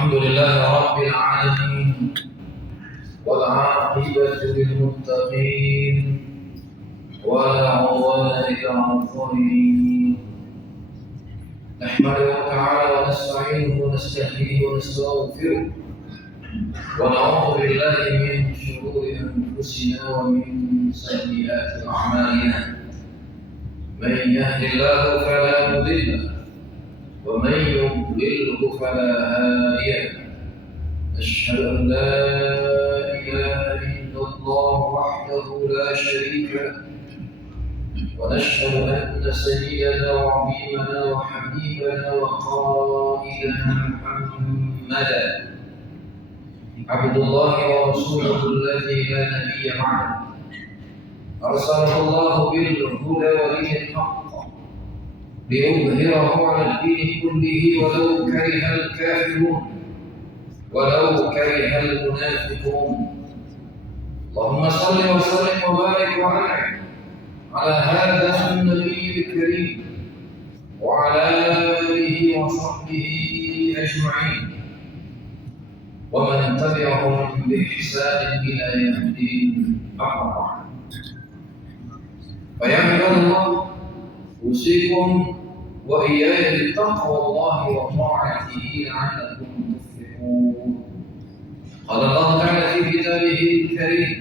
الحمد لله رب العالمين والعاقبة للمتقين ولا عدوان إلا على الظالمين. نحمده تعالى ونستعينه ونستهديه ونستغفره ونعوذ بالله من شرور أنفسنا ومن سيئات أعمالنا. من يهد الله فلا مضل له ومن يضلله فلا هادي له. أشهد أن لا إله إلا الله وحده لا شريك له ونشهد أن سيدنا وعظيمنا وحبيبنا وقائدنا محمدا عبد الله ورسوله الذي لا نبي بعده أرسله الله بالهدى ودين الحق ليظهره على الدين كله ولو كره الكافرون ولو كره المنافقون. اللهم صل وسلم وبارك وانعم على هذا النبي الكريم وعلى آله وصحبه أجمعين ومن تبعهم بإحسان إلى يوم الدين. أما بعد فيا عباد الله أوصيكم وإياي بتقوى الله وطاعته لعلكم تفلحون. قال الله تعالى في كتابه الكريم: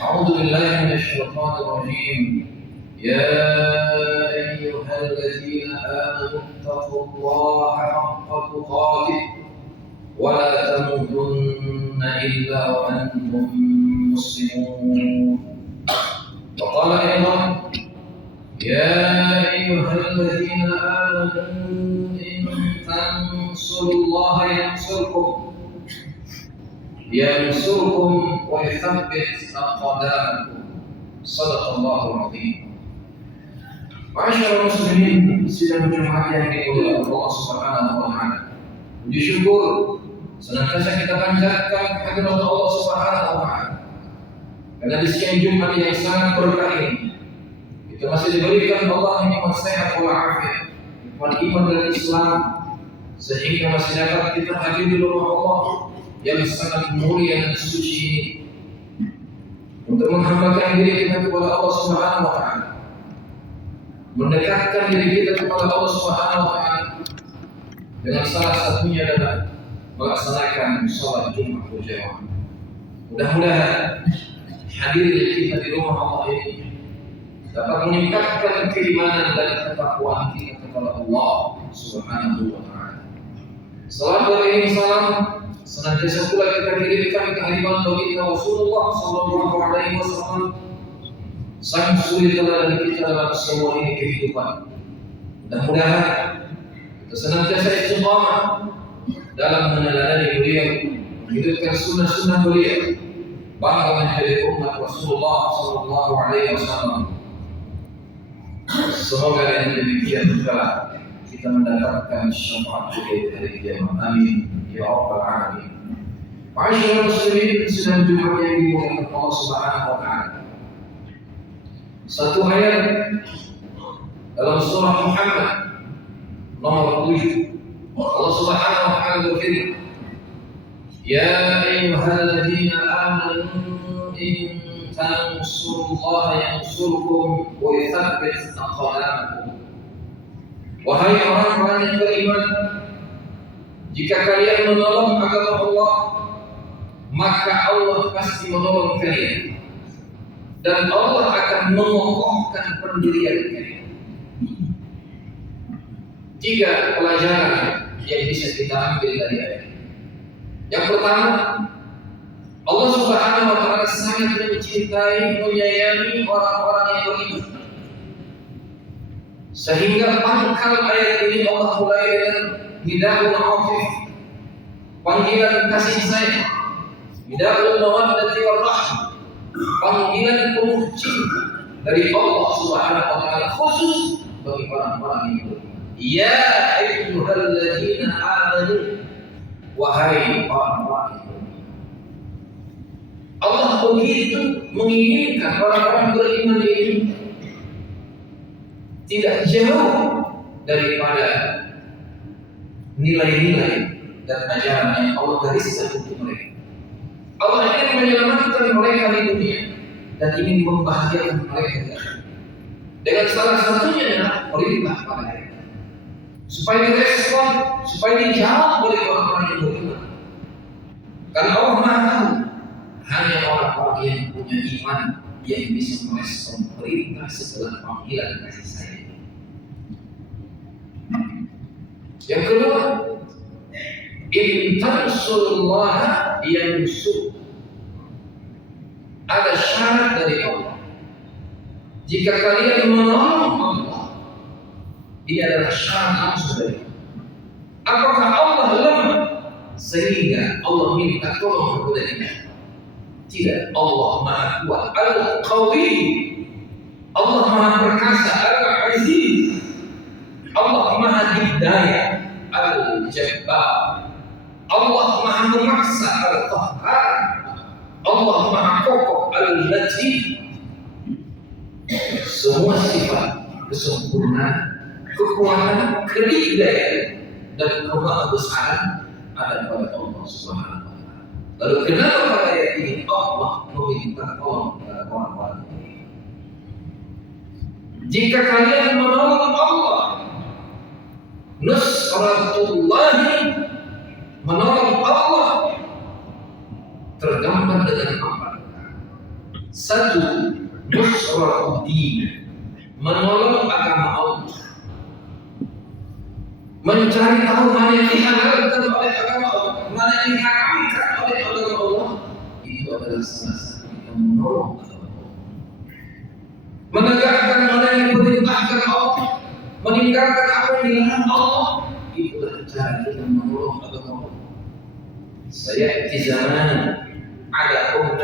أعوذ بالله من الشيطان الرجيم. يا أيها الذين آمنوا اتقوا الله حق تقاته ولا تموتن إلا وأنتم مسلمون. وقال أيضا: يا أيها الذين آمنوا إن تنصروا الله ينصركم ويثبت أقدامكم. صدق الله العظيم. Masyaallah muslimin, sidang Jumat yang dimuliakan Allah Subhanahu wa taala. Puji syukur senantiasa kita panjatkan kehadirat Allah Subhanahu wa taala. Karena di sekian Jumat yang sangat berkah ini kita masih diberikan Allah nikmat sehat walafiat, nikmat iman dan Islam, sehingga masih dapat kita hadir di rumah Allah yang sangat mulia dan suci ini untuk menghambakan diri kita kepada Allah Subhanahu wa taala, mendekatkan diri kita kepada Allah Subhanahu wa taala dengan salah satunya adalah melaksanakan salat Jumat berjamaah. Mudah-mudahan hadirnya kita di rumah Allah ini dapat meningkatkan keimanan dan ketakwaan kita kepada Allah Subhanahu wa taala. Salam dan salam senantiasa pula kita kirimkan kehadiran baginda Rasulullah sallallahu alaihi wasallam, sang suri teladan kita dalam semua ini kehidupan. Mudah-mudahan kita senantiasa istiqamah dalam meneladani beliau, menghidupkan sunnah-sunnah beliau, bangga menjadi umat Rasulullah sallallahu alaihi wasallam. Semoga dengan demikian juga kita mendapatkan syafaat beliau dari kiamat. Amin ya rabbal alamin. Masyaallah muslimin, sedang Jumat yang dimuliakan Allah Subhanahu wa taala. Satu ayat dalam surah Muhammad nomor 7, Allah Subhanahu wa taala berfirman: Ya ayyuhalladzina amanu in tansurullaha yansurkum wa yuthabbit aqdamakum. Wahai orang-orang yang beriman, jika kalian menolong agama Allah, maka Allah pasti menolong kalian dan Allah akan mengokohkan pendirian kalian. 3 pelajaran yang bisa kita ambil dari ayat. Yang pertama, Allah Subhanahu wa taala sangat mencintai, menyayangi orang-orang yang beriman. Sehingga pangkal ayat ini Allah mulai dengan nidaul atif, panggilan kasih sayang, nidaul mawaddati warahmah, panggilan penuh cinta dari Allah Subhanahu wa taala khusus bagi orang-orang yang beriman. Ya ayyuhalladzina amanu, wahai orang-orang yang beriman. Allah begitu menginginkan orang-orang beriman ini tidak jauh daripada nilai-nilai dan ajaran yang Allah gariskan untuk mereka. Allah ingin menyelamatkan mereka di dunia dan ingin membahagiakan mereka di akhirat. Dengan salah satunya adalah perintah pada mereka supaya direspon, supaya dijawab oleh orang-orang yang beriman. Karena Allah Maha tahu hanya orang-orang yang punya iman yang bisa merespon perintah setelah panggilan kasih sayang. Yang kedua, in tansurullaha yansur. Ada syarat dari Allah. Jika kalian menolong Allah, ini adalah syarat langsung dari Allah. Apakah Allah lemah sehingga Allah minta tolong kepada kita? Tidak. Allah Maha Kuat, Al-Qawi. Allah Maha Perkasa, Al-Aziz. Allah Maha Hidayah, Al-Jabbar. Allah Maha Memaksa, Al-Qahhar. Allah Maha Kokoh, Al-Latif. Semua sifat kesempurnaan, kekuatan, kehidayaan dan kemahabesaran ada pada Allah Subhanahu wa taala. Lalu kenapa pada ayat ini Allah meminta tolong kepada orang-orang ini? Jika kalian menolong Allah, nusratullahi, menolong Allah tergambar dengan apa? Satu, nusratuddin, menolong agama Allah, mencari tahu mana yang dihalalkan oleh agama Allah, mana yang diharamkan oleh agama Allah. Itu adalah salah satu yang menolong agama Allah. Menegakkan mana yang diperintahkan Allah, meninggalkan apa yang dilarang Allah. Itulah cara kita menolong agama Allah. Saya di zaman ada umat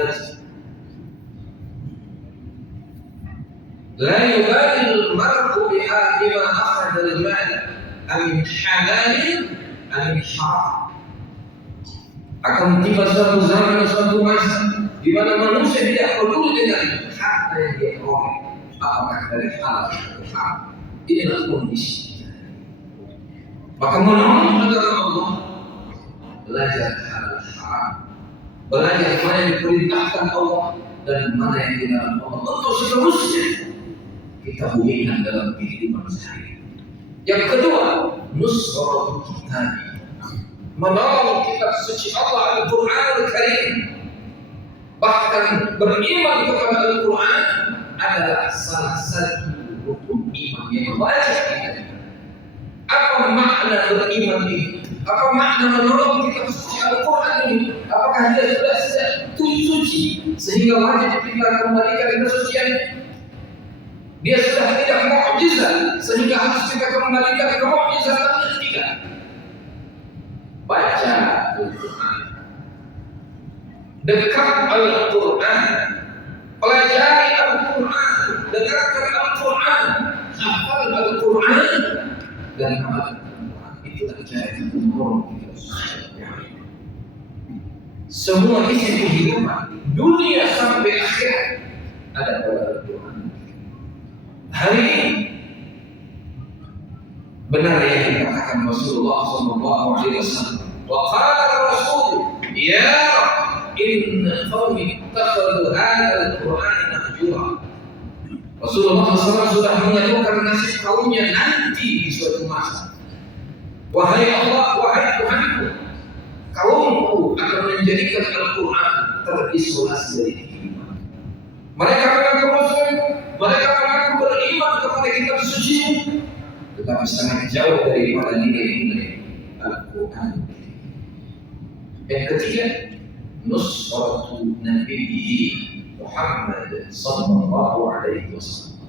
la yubali al-mar'u bima akhadha al-mal min halal min haram. Akan tiba suatu zaman, suatu masa di mana manusia tidak peduli dengan harta yang dia peroleh, apakah dari halal atau haram. Inilah kondisi. Maka menolong agama Allah, belajar halal haram, belajar mana yang diperintahkan Allah dan mana yang dilarang Allah. Untuk seterusnya kita bumikan dalam kehidupan sehari. Yang kedua, nusratul kitab, menolong kitab suci Allah, Al-Quran Al-Karim. Bahkan beriman kepada Al-Quran adalah salah satu rukun iman yang wajib kita. Apa makna beriman ini? Apa makna menolong kitab suci Al-Quran ini? Apakah dia sudah suci sehingga wajib kita kembalikan kesucian? Dia sudah tidak mukjizat sehingga harus kita kembalikan ke mukjizatnya? Tidak. Baca Al-Quran, dekat Al-Quran, pelajari Al-Quran, dengarkan Al-Quran, hafal Al-Quran dan amalkan Al-Quran. Itulah cara kita menolong kita semua isi kehidupan dunia sampai akhirat ada pada Al-Quran. Hari ini benar yang dikatakan Rasulullah SAW. Wa qala Rasul, ya inna qaumi ittakhadhu hadzal Qur'ana mahjura. Rasulullah SAW sudah menyerukan nasib kaumnya nanti di suatu masa. Wahai Allah, wahai Tuhanku, kaumku akan menjadikan Al-Quran terisolasi dari kehidupan. Mereka mengaku Muslim, mereka mengaku beriman kepada kitab suci, tetapi sangat jauh daripada nilai-nilai Al-Quran. Yang ketiga, nusratu Nabi Muhammad sallallahu alaihi wasallam.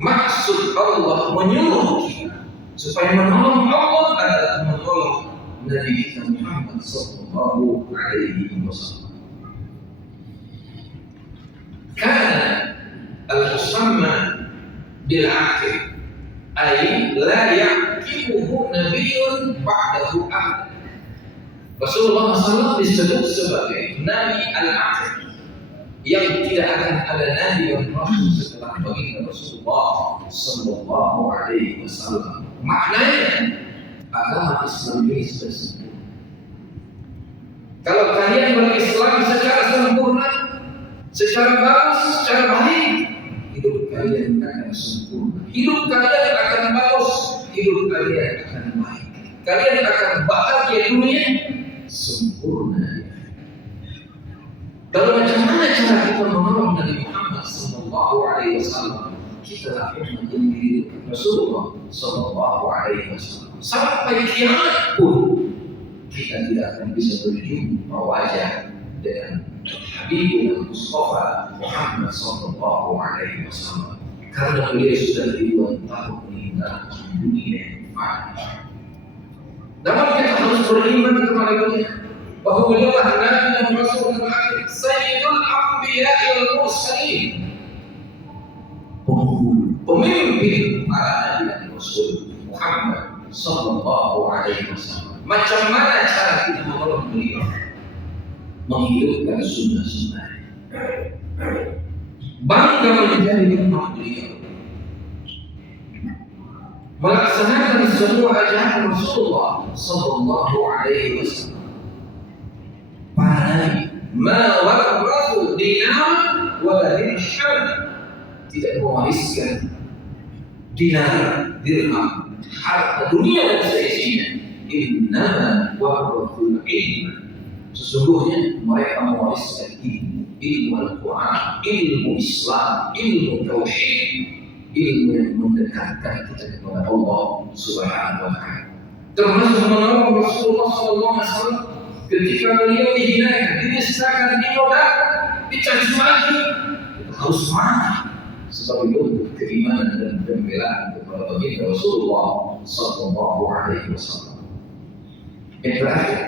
Maksud Allah menyuruh kita supaya menolong Allah adalah menolong Nabi kita Muhammad sallallahu alaihi wasallam. Karena al-musamma bil-aqil ay la yaqibuhu nabiyyun ba'dahu ahad. Rasulullah SAW disebut sebagai Nabi al-Aqil, yang tidak akan ada nabi dan rasul setelah baginda Rasulullah sallallahu alaihi wasallam. Maknanya agama Islam ini sudah sempurna. Kalau kalian berislam secara sempurna, secara bagus, secara baik, hidup kalian akan sempurna, hidup kalian akan bagus, hidup kalian akan baik, kalian akan bahagia dunia sempurna. Lalu macam mana cara kita menolong Nabi Muhammad Sallallahu Alaihi Wasallam? Kita lakukan diri Rasulullah Sallallahu Alaihi Wasallam sampai kiamat pun kita tidak akan bisa berjumpa wajah dengan Habibul Mustafa Muhammad Sallallahu Alaihi Wasallam karena beliau sudah ribuan tahun meninggal dunia. Namun kita harus beriman kepada beliau bahwa beliau adalah Nabi dan Rasul terakhir, Sayyidul Anbiya wal Mursalin, pemimpin para Nabi dan Rasul Muhammad Sallallahu Alaihi Wasallam. Macam mana cara kita menolong beliau? Menghidupkan sunnah-sunnah, bangga menjadi umat beliau, melaksanakan semua ajaran Rasulullah Sallallahu Alaihi Wasallam. Para nabi, ma warathu dinar wala dirham, tidak mewariskan dinar, dirham, harta dunia dan seisinya. Innama warathul ilm, sesungguhnya mereka mewariskan ilmu Al-Quran, ilmu Islam, ilmu Tauhid, ilmu yang mendekatkan kita kepada Allah Subhanahu wa Ta'ala. Termasuk menolong Rasulullah SAW ketika beliau dihinakan, dinistakan, dinodai, dicaci maki, kita harus semangat sebagai bentuk keimanan dan pembelaan kepada baginda Rasulullah Sallallahu Alaihi Wasallam. Yang terakhir,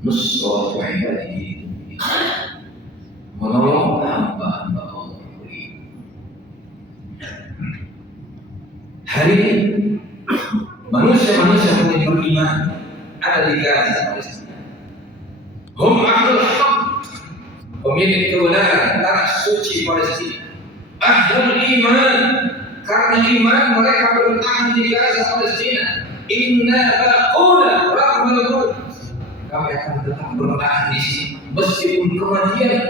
nusratu ibadihi, menolong hamba-hamba Allah. Hari ini manusia-manusia yang beriman ada di Gaza, Palestina. Hum ahlul haq, pemilik kebenaran tanah suci Palestina. Ahlul iman, karena iman mereka bertahan di Gaza, Palestina. Inna baquna rahmal maut, kami akan tetap bertahan di sini meskipun kematian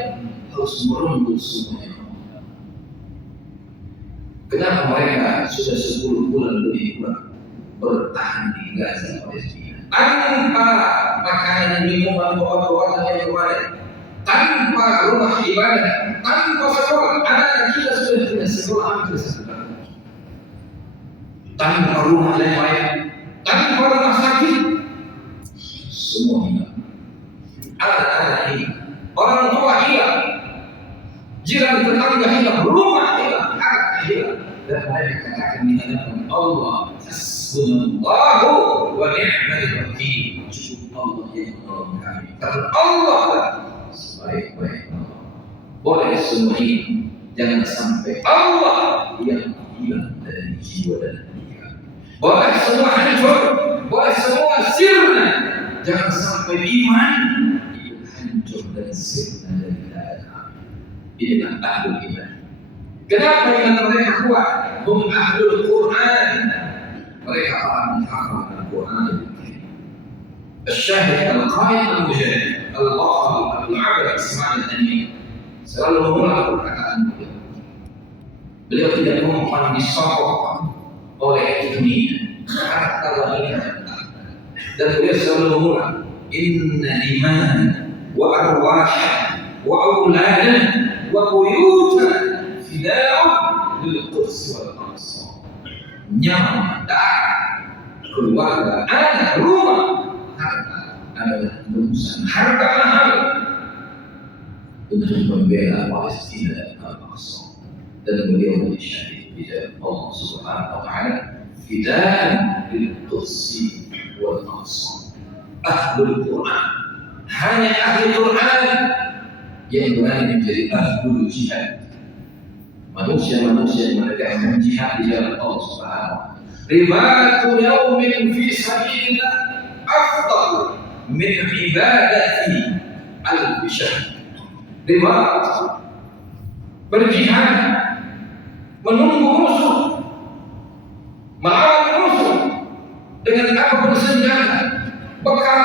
harus merenggut semuanya. Kenapa mereka sudah 10 bulan lebih kurang bertahan di Gaza, Palestina, tanpa makanan, minuman, obat-obatan yang kemarin, tanpa rumah ibadah, tanpa sekolah? Anak-anak kita sudah tidak sekolah hampir setahun, tanpa rumah yang baik, tanpa rumah sakit, semua hilang. Anak-anak hilang, orang tua hilang, jiran tetangga hilang, rumah hilang, harta hilang, dan mereka katakan di hadapan Allah, Hasbunallahu wa ni'mal wakil, cukup Allah yang menolong kami, karena Allah lah sebaik-baik Allah. Boleh semua ini, jangan sampai Allah yang hilang dari jiwa dan pikiran. Boleh semua hancur, boleh semua sirna, jangan sampai iman itu hancur dan sirna dari dada kami. Inilah ahlul iman. Kenapa iman mereka kuat? Hum ahlul Quran, mereka orang menghafal Al-Quran. Al-Syahid Al-Qaid Al-Mujahid Al-Batal Al-Abad Ismail Al-Amin selalu mengulang perkataan beliau. Beliau tidak mempan disokok oleh dunia, harta wanita, dan beliau selalu mengulang, inna iman wa arwah wa awladan wa buyutan fida'un lil Quds wal Aqsa. Nyawa, darah, keluarga, anak, rumah, harta adalah tebusan, harta mahal untuk membela Palestina dan Al-Aqsa. Dan beliau menjadi syahid di jalan Allah Subhanahu wa Ta'ala, fida'an lil Quds wal Aqsa. Ahlul Quran, hanya ahli Quran yang berani menjadi ahlul jihad, manusia-manusia yang menegakkan jihad di jalan Allah Subhanahu wa Ta'ala. Ribatu yaumin fi sabilillah afdal min ibadati al-bishar. Ribat, berjihad, menunggu musuh, melawan musuh dengan apapun senjata, bekal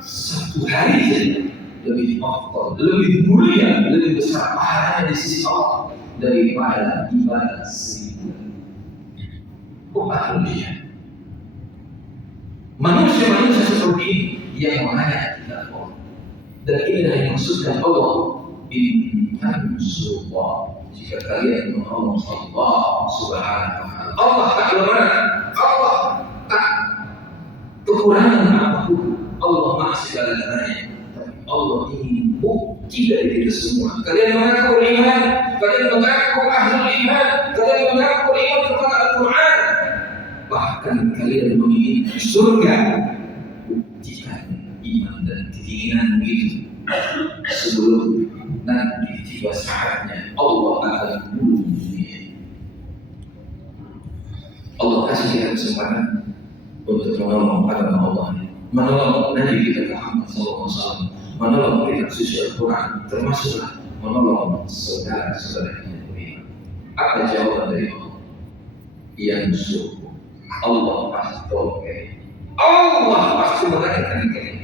1 satu hari saja lebih afdal, lebih mulia, lebih besar pahalanya di sisi Allah daripada ibadah 1000 hari. Bukan manusia. Manusia seperti ini yang mengajak kita Allah. Dan inilah yang maksudkan Allah, in tansurullah, jika kalian menolong Allah Subhanahu wa ta'ala. Allah tak lemah, Allah tak kekurangan apapun, Allah maha segala-galanya. Tapi Allah ingin bukti dari kita semua. Kalian mengaku iman, kalian mengaku ahlul iman, kalian mengaku iman kepada Al-Quran, bahkan kalian menginginkan surga. Buktikan iman dan keinginan itu sebelum nanti tiba saatnya Allah akan bunuh dunia. Allah kasih kita kesempatan untuk menolong agama Allah, menolong Nabi kita Muhammad SAW, menolong kita suci Al-Quran, termasuklah menolong saudara-saudara kita beriman. Apa jawaban dari Allah? Yang suruh Allah pasti tolong kalian. Allah pasti mengajarkan kalian.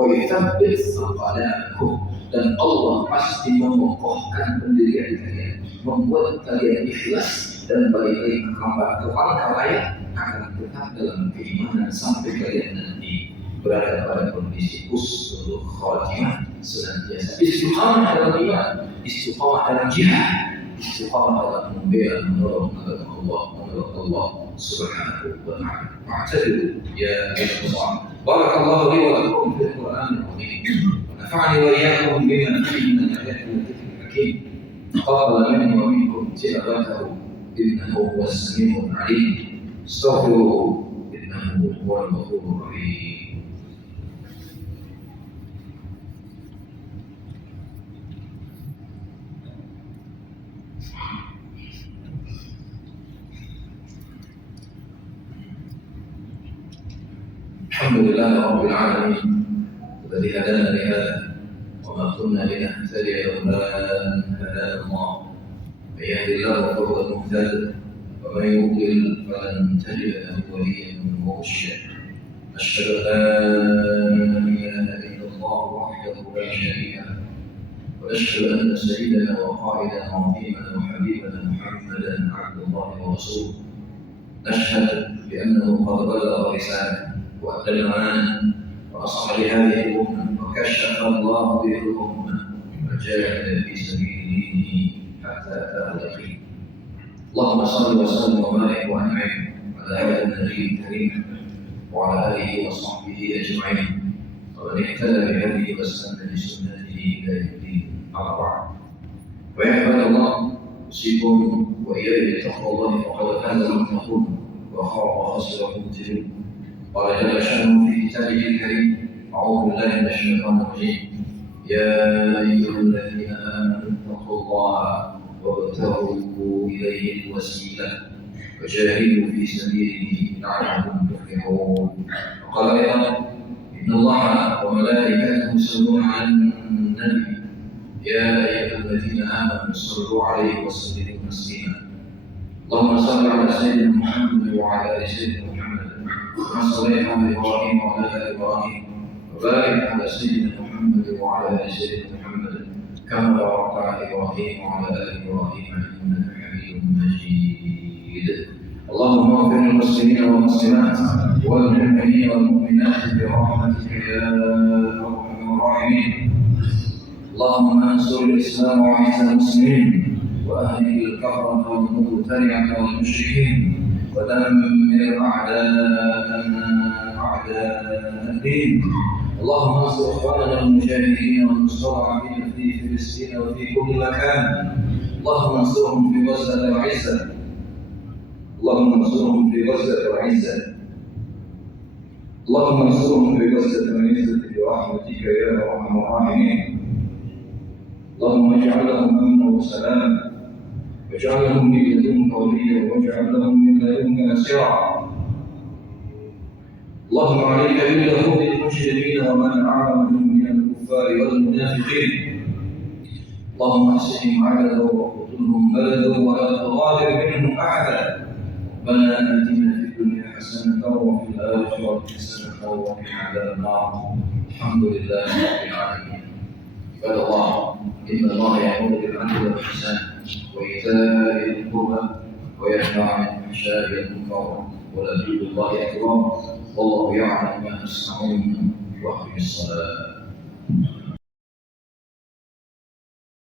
وَيُثَبِّتْ أَقْدَامَكُمْ, dan Allah pasti mengokohkan pendirian kalian, membuat kalian ikhlas dan balik lagi ke pangkal ayat akan tetap dalam keimanan sampai kalian nanti berada pada kondisi husnul khatimah, senantiasa istiqamah dalam iman, istiqamah dalam jihad, istiqamah dalam membela menolong agama Allah, menolong Allah Subhanahu wa ta'ala. Ma'tadilu ya Allah. Barakallahu li wa lakum fil Qur'anil azim. Nafa'ani wa iyyakum bima fihi min al-ayati wal dhikril hakim. Taqabbal minni wa minkum tilawatahu innahu huwas samiul 'alim. Astaghfiruhu innahu huwal ghafurur rahim. الحمد لله رب العالمين الذي هدانا لهذا وما كنا لنهتدي لولا أن هدانا الله، من يهد الله فهو المهتد ومن يضلل فلن تجد له وليا مرشدا. أشهد أن لا إله إلا الله وحده لا شريك له، وأشهد أن سيدنا وقائدنا وعظيمنا وحبيبنا محمدا عبد الله ورسوله. نشهد بأنه قد بلغ رسالته وأدى الأمانة ونصح لهذه الأمة وكشف الله به الأمة وجاهد في سبيل دينه حتى أتاه اليقين. اللهم صل وسلم وبارك وأنعم على هذا النبي الكريم وعلى آله وصحبه أجمعين ومن اهتدى بهديه واستنى بسنته إلى يوم الدين. أما بعد، فيا عباد الله، أوصيكم وإياي بتقوى الله فقد فاز المتقون وخاب وخسر المبطلون. قال جل شأنه في كتابه الكريم: أعوذ بالله من الشيطان الرجيم، يا أيها الذين آمنوا اتقوا الله وابتغوا إليه الوسيلة وجاهدوا في سبيله لعلكم تفلحون. وقال أيضا: إن الله وملائكته يصلون على النبي يا أيها الذين آمنوا صلوا عليه وسلموا تسليما. اللهم صل على سيدنا محمد وعلى آل سيدنا محمد كما صليت على إبراهيم وعلى آل إبراهيم، وبارك على سيدنا محمد وعلى آل سيدنا محمد كما باركت على إبراهيم وعلى آل إبراهيم إنك حميد مجيد. اللهم اغفر للمسلمين والمسلمات والمؤمنين والمؤمنات برحمتك يا أرحم الراحمين. اللهم انصر الإسلام وأعز المسلمين وأهلك الكفرة والمبتدعة والمشركين ودمر أعداءنا أعداء الدين. اللهم انصر إخواننا المجاهدين والمستضعفين في فلسطين وفي كل مكان. اللهم انصرهم في غزة وعزة، اللهم انصرهم في غزة وعزة، اللهم انصرهم في غزة وعزة برحمتك يا أرحم الراحمين. اللهم اجعل لهم أمنا وسلاما، واجعل لهم من لدنك وليا، واجعل لهم من لدنك نصيرا. اللهم عليك باليهود المجرمين ومن أعلمهم من الكفار والمنافقين. اللهم احصهم عددا واقتلهم بلدا ولا تغادر منهم أحدا. ربنا آتنا في الدنيا حسنة وفي الآخرة حسنة وقنا عذاب النار. الحمد لله رب العالمين. عباد الله، إن الله يأمر بالعدل والإحسان وإيتاء ذي القربى وينهى عن الفحشاء والمنكر ولذكر الله أكبر والله يعلم ما تصنعون. وأقم الصلاة.